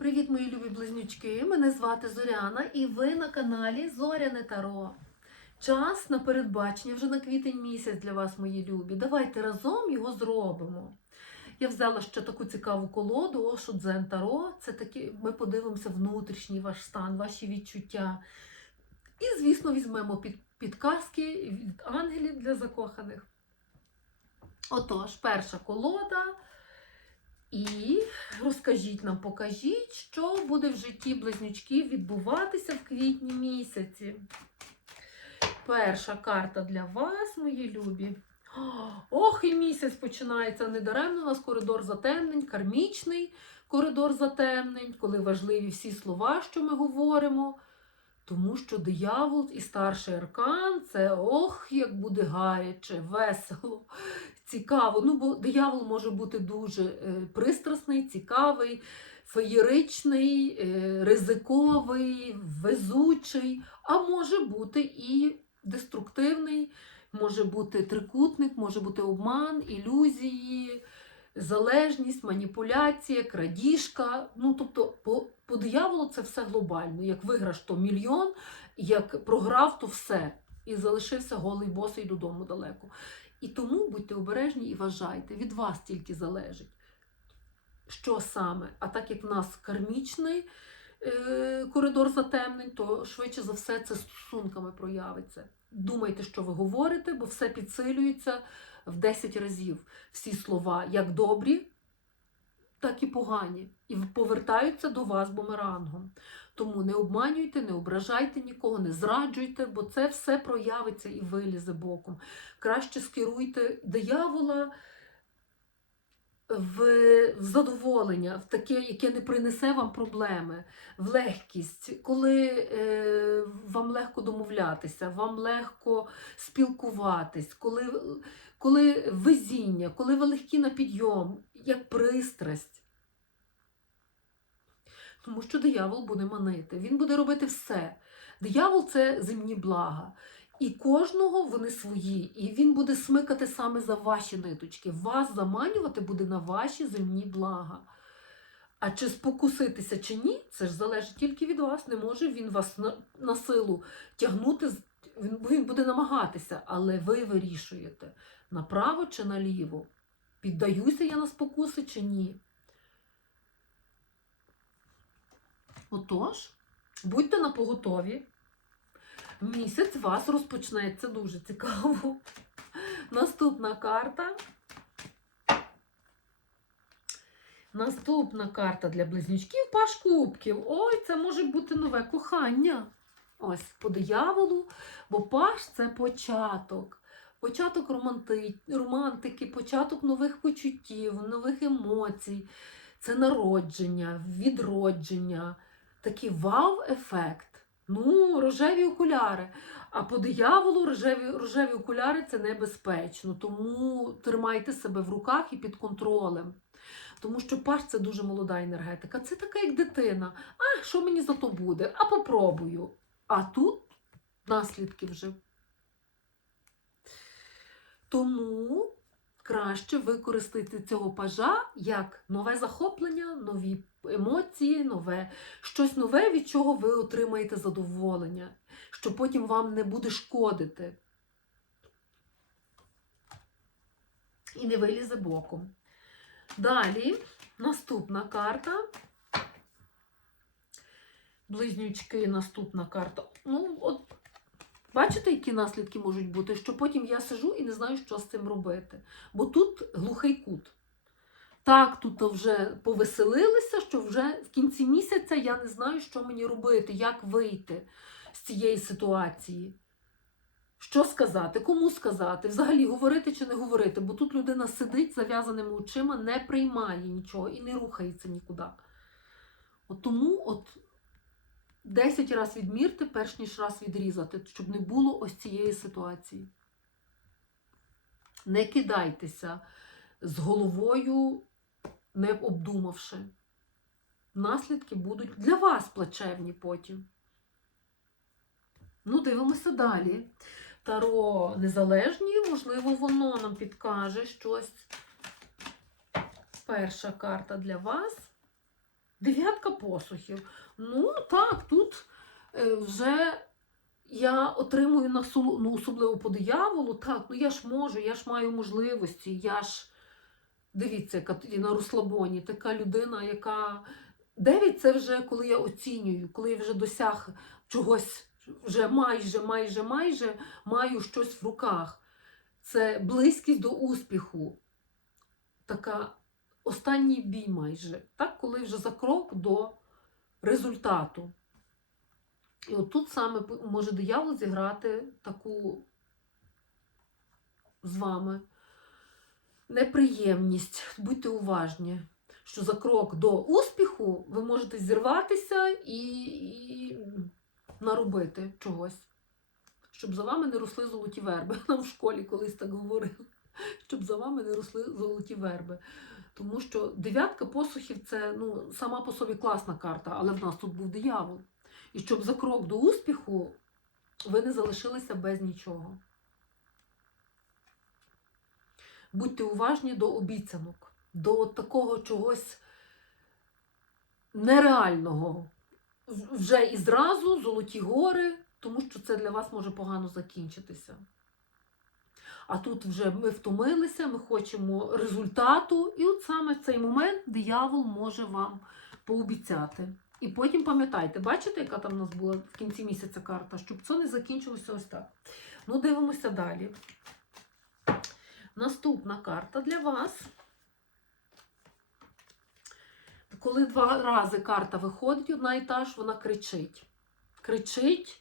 Привіт, мої любі близнючки! Мене звати Зоряна і ви на каналі Зоряне Таро. Час на передбачення вже на квітень місяць для вас, мої любі. Давайте разом його зробимо. Я взяла ще таку цікаву колоду, Ошу Дзен Таро. Це такі, ми подивимося внутрішній ваш стан, ваші відчуття. І, звісно, візьмемо під, підказки від ангелів для закоханих. Отож, перша колода. І розкажіть нам, покажіть, що буде в житті близнючків відбуватися в квітні місяці. Перша карта для вас, мої любі. Ох, і місяць починається недаремно. У нас коридор затемнень, кармічний коридор затемнень, коли важливі всі слова, що ми говоримо. Тому що диявол і старший аркан це ох, як буде гаряче, весело, цікаво. Ну, бо диявол може бути дуже е, пристрасний, цікавий, феєричний, е, ризиковий, везучий, а може бути і деструктивний, може бути трикутник, може бути обман, ілюзії. Залежність, маніпуляція, крадіжка. Ну, тобто, по, по дияволу це все глобально. Як виграш, то мільйон, як програв, то все. І залишився голий босий додому далеко. І тому будьте обережні і вважайте, від вас тільки залежить, що саме. А так як в нас кармічний е, коридор затемнень, то швидше за все це стосунками проявиться. Думайте, що ви говорите, бо все підсилюється в 10 разів. Всі слова, як добрі, так і погані. І повертаються до вас бумерангом. Тому не обманюйте, не ображайте нікого, не зраджуйте, бо це все проявиться і вилізе боком. Краще скеруйте диявола в, задоволення, в таке, яке не принесе вам проблеми, в легкість, коли е, вам легко домовлятися, вам легко спілкуватись, коли, коли везіння, коли ви легкі на підйом, як пристрасть. Тому що диявол буде манити, він буде робити все. Диявол це земні блага. І кожного вони свої, і він буде смикати саме за ваші ниточки. Вас заманювати буде на ваші земні блага. А чи спокуситися, чи ні, це ж залежить тільки від вас. Не може він вас на, на силу тягнути, він, він буде намагатися, але ви вирішуєте, направо чи наліво. Піддаюся я на спокуси чи ні. Отож, будьте на поготові. Місяць вас розпочнеться дуже цікаво. Наступна карта. Наступна карта для близнючків паш кубків. Ой, це може бути нове кохання. Ось по дияволу, бо паш це початок. Початок романти... романтики, початок нових почуттів, нових емоцій. Це народження, відродження, такий вау-ефект. Ну, рожеві окуляри. А по дияволу рожеві, рожеві окуляри це небезпечно. Тому тримайте себе в руках і під контролем. Тому що паш це дуже молода енергетика. Це така, як дитина. А що мені за то буде? А попробую. А тут наслідки вже. Тому краще використати цього пажа як нове захоплення, нові емоції, нове, щось нове, від чого ви отримаєте задоволення, що потім вам не буде шкодити. І не вилізе боком. Далі наступна карта. Близнючки, наступна карта. Ну, от Бачите, які наслідки можуть бути, що потім я сижу і не знаю, що з цим робити. Бо тут глухий кут. Так, тут вже повеселилися, що вже в кінці місяця я не знаю, що мені робити, як вийти з цієї ситуації. Що сказати, кому сказати, взагалі говорити чи не говорити, бо тут людина сидить зав'язаними очима, не приймає нічого і не рухається нікуди. От тому от 10 разів відмірте, перш ніж раз відрізати, щоб не було ось цієї ситуації. Не кидайтеся з головою, не обдумавши. Наслідки будуть для вас плачевні потім. Ну, дивимося далі. Таро незалежні, можливо, воно нам підкаже щось. Перша карта для вас. Дев'ятка посухів. Ну так, тут е, вже я отримую насолу, ну, особливо по дияволу, так, ну я ж можу, я ж маю можливості, я ж. Дивіться, яка тоді на розслабоні, така людина, яка. Дев'ять це вже коли я оцінюю, коли я вже досяг чогось, вже майже, майже, майже маю щось в руках. Це близькість до успіху. Така останній бій майже, так, коли вже за крок до результату. І от тут саме може диявол зіграти таку з вами неприємність. Будьте уважні, що за крок до успіху ви можете зірватися і, і наробити чогось. Щоб за вами не росли золоті верби. Нам в школі колись так говорили, щоб за вами не росли золоті верби. Тому що дев'ятка посухів це ну, сама по собі класна карта, але в нас тут був диявол. І щоб за крок до успіху ви не залишилися без нічого. Будьте уважні до обіцянок, до такого чогось нереального. Вже і зразу золоті гори, тому що це для вас може погано закінчитися. А тут вже ми втомилися, ми хочемо результату, і от саме в цей момент диявол може вам пообіцяти. І потім пам'ятайте, бачите, яка там у нас була в кінці місяця карта, щоб це не закінчилося ось так. Ну, дивимося далі. Наступна карта для вас. Коли два рази карта виходить, одна і та ж, вона кричить. Кричить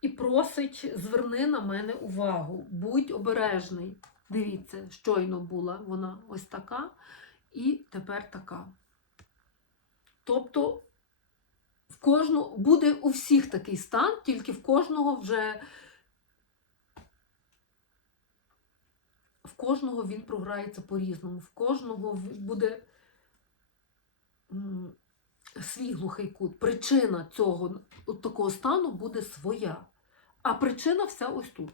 і просить, зверни на мене увагу, будь обережний. Дивіться, щойно була вона ось така, і тепер така. Тобто, в кожного буде у всіх такий стан, тільки в кожного вже в кожного він програється по-різному, в кожного буде свій глухий кут. Причина цього от такого стану буде своя. А причина вся ось тут.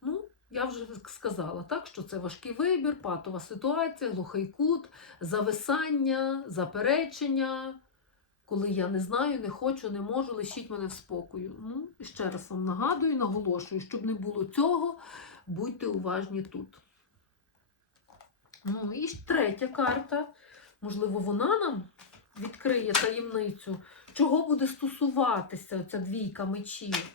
Ну, я вже сказала, так, що це важкий вибір, патова ситуація, глухий кут, зависання, заперечення. Коли я не знаю, не хочу, не можу, лишіть мене в спокою. Ну, ще раз вам нагадую, наголошую, щоб не було цього, будьте уважні тут. Ну і третя карта. Можливо, вона нам відкриє таємницю, чого буде стосуватися ця двійка мечів.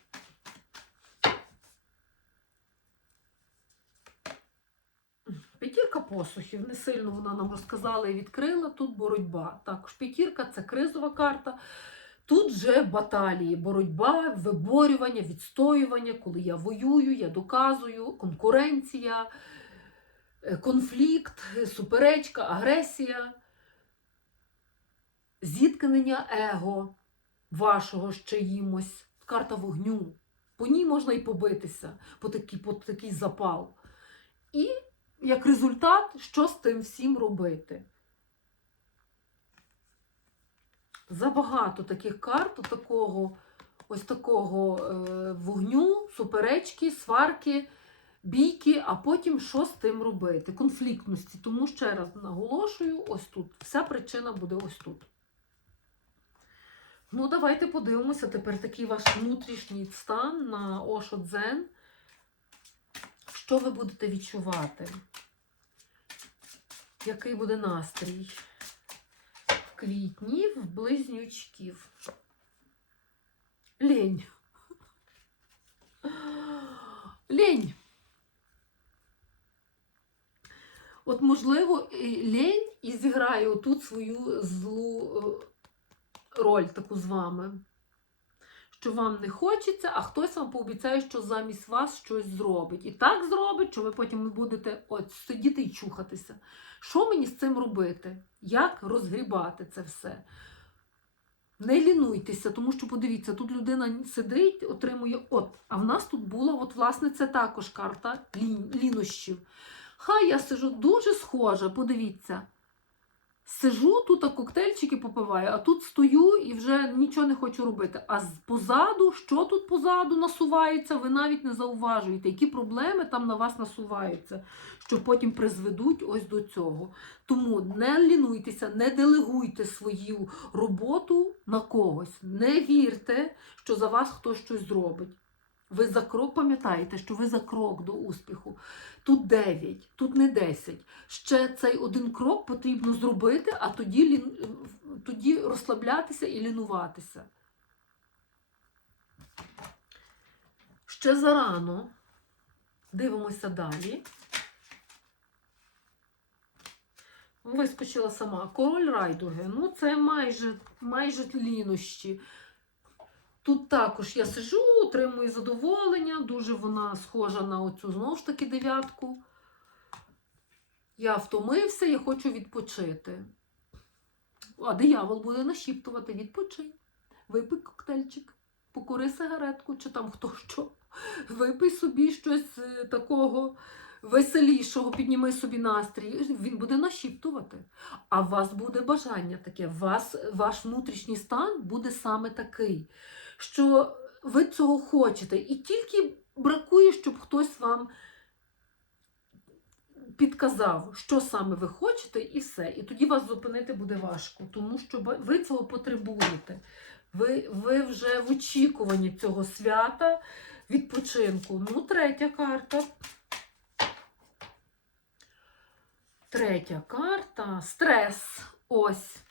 П'ятірка посухів, не сильно вона нам розказала і відкрила. Тут боротьба. Також п'ятірка це кризова карта. Тут же баталії, боротьба, виборювання, відстоювання, коли я воюю, я доказую, конкуренція, е, конфлікт, суперечка, агресія, зіткнення его вашого з чиїмось. Карта вогню. По ній можна і побитися, по такий, по такий запал. І як результат, що з тим всім робити? Забагато таких карт, такого, ось такого е, вогню, суперечки, сварки, бійки, а потім що з тим робити? Конфліктності. Тому ще раз наголошую, ось тут. Вся причина буде ось тут. Ну, давайте подивимося тепер такий ваш внутрішній стан на Ошо Дзен. Що ви будете відчувати? Який буде настрій? В квітні в близнючків. Лень. Лень. От, можливо, лень і зіграє отут свою злу е, роль таку з вами. Що вам не хочеться, а хтось вам пообіцяє, що замість вас щось зробить. І так зробить, що ви потім будете от, сидіти і чухатися. Що мені з цим робити? Як розгрібати це все? Не лінуйтеся, тому що подивіться, тут людина сидить, отримує от. А в нас тут була, от, власне, це також карта лін, лінощів. Хай я сижу дуже схожа, подивіться. Сижу тут, а коктейльчики попиваю, а тут стою і вже нічого не хочу робити. А позаду, що тут позаду насувається, ви навіть не зауважуєте, які проблеми там на вас насуваються, що потім призведуть ось до цього. Тому не лінуйтеся, не делегуйте свою роботу на когось. Не вірте, що за вас хтось щось зробить. Ви за крок пам'ятаєте, що ви за крок до успіху. Тут 9, тут не 10. Ще цей один крок потрібно зробити, а тоді, тоді розслаблятися і лінуватися. Ще зарано. Дивимося далі. Вискочила сама. Король райдуги. Ну, це майже, майже лінощі. Тут також я сижу, отримую задоволення, дуже вона схожа на оцю знову ж таки дев'ятку. Я втомився, я хочу відпочити. А диявол буде нашіптувати відпочинь. Випий коктейльчик, покури сигаретку, чи там хто що. Випий собі щось е, такого веселішого, підніми собі настрій. Він буде нашіптувати. А у вас буде бажання таке, вас, ваш внутрішній стан буде саме такий, що ви цього хочете. І тільки бракує, щоб хтось вам підказав, що саме ви хочете, і все. І тоді вас зупинити буде важко, тому що ви цього потребуєте. Ви, ви вже в очікуванні цього свята, відпочинку. Ну, третя карта. Третя карта стрес. Ось.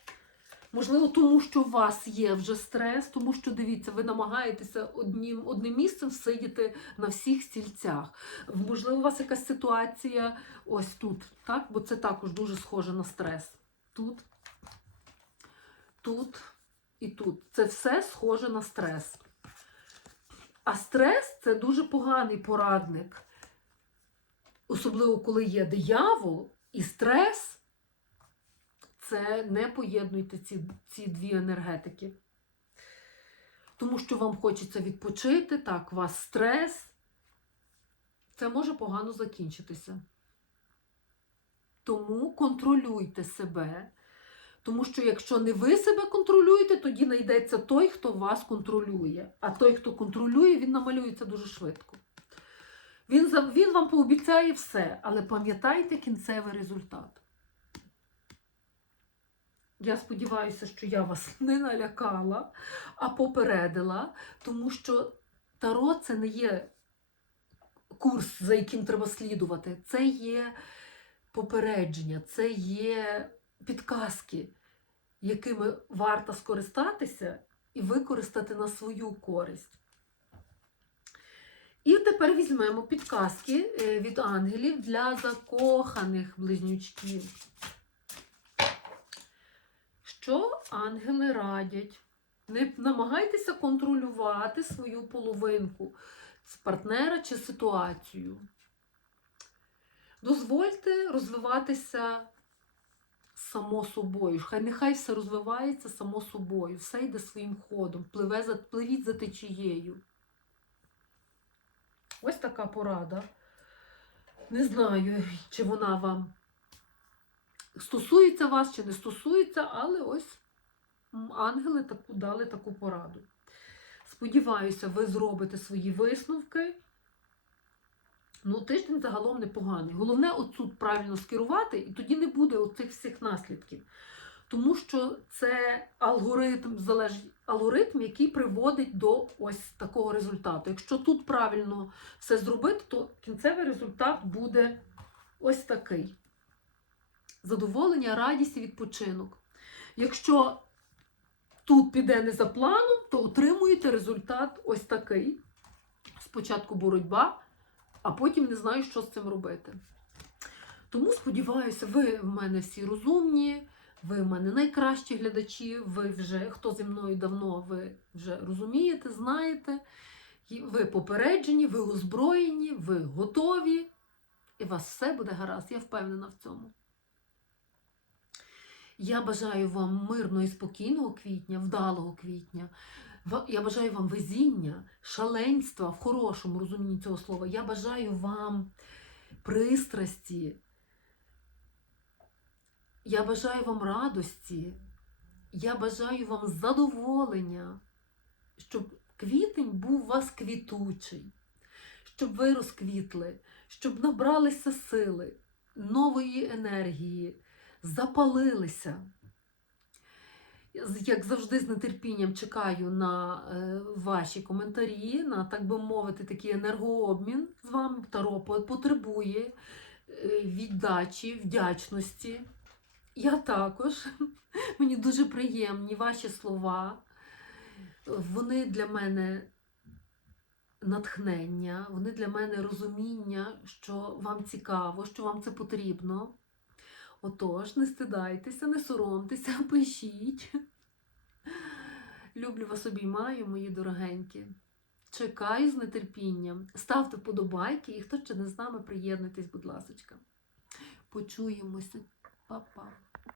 Можливо, тому що у вас є вже стрес, тому що дивіться, ви намагаєтеся одним, одним місцем сидіти на всіх стільцях. Можливо, у вас якась ситуація ось тут, так? бо це також дуже схоже на стрес. Тут, тут і тут. Це все схоже на стрес. А стрес це дуже поганий порадник. Особливо, коли є диявол і стрес, це не поєднуйте ці, ці дві енергетики. Тому що вам хочеться відпочити, так, у вас стрес. Це може погано закінчитися. Тому контролюйте себе. Тому що якщо не ви себе контролюєте, тоді знайдеться той, хто вас контролює. А той, хто контролює, він намалюється дуже швидко. Він, він вам пообіцяє все, але пам'ятайте кінцевий результат. Я сподіваюся, що я вас не налякала, а попередила, тому що Таро це не є курс, за яким треба слідувати. Це є попередження, це є підказки, якими варто скористатися і використати на свою користь. І тепер візьмемо підказки е, від ангелів для закоханих близнючків. Що ангели радять? Не намагайтеся контролювати свою половинку з партнера чи ситуацію. Дозвольте розвиватися само собою. Хай нехай все розвивається само собою, все йде своїм ходом, пливе за, пливіть за течією. Ось така порада. Не знаю, чи вона вам стосується вас, чи не стосується, але ось ангели таку, дали таку пораду. Сподіваюся, ви зробите свої висновки. Ну, тиждень загалом непоганий. Головне, отут правильно скерувати, і тоді не буде оцих всіх наслідків. Тому що це алгоритм, алгоритм, який приводить до ось такого результату. Якщо тут правильно все зробити, то кінцевий результат буде ось такий: задоволення, радість і відпочинок. Якщо тут піде не за планом, то отримуєте результат ось такий. Спочатку боротьба, а потім не знаю, що з цим робити. Тому сподіваюся, ви в мене всі розумні, ви в мене найкращі глядачі, ви вже, хто зі мною давно, ви вже розумієте, знаєте, ви попереджені, ви озброєні, ви готові, і у вас все буде гаразд, я впевнена в цьому. Я бажаю вам мирного і спокійного квітня, вдалого квітня. Я бажаю вам везіння, шаленства в хорошому розумінні цього слова. Я бажаю вам пристрасті, Я бажаю вам радості, я бажаю вам задоволення, щоб квітень був у вас квітучий, щоб ви розквітли, щоб набралися сили, нової енергії, запалилися. Як завжди, з нетерпінням чекаю на е, ваші коментарі, на, так би мовити, такий енергообмін з вами. Таро потребує е, віддачі, вдячності. Я також. Мені дуже приємні ваші слова. Вони для мене натхнення, вони для мене розуміння, що вам цікаво, що вам це потрібно. Отож, не стидайтеся, не соромтеся, пишіть. Люблю вас обіймаю, мої дорогенькі. Чекаю з нетерпінням. Ставте вподобайки і хто ще не з нами, приєднуйтесь, будь ласочка. Почуємося. Па-па.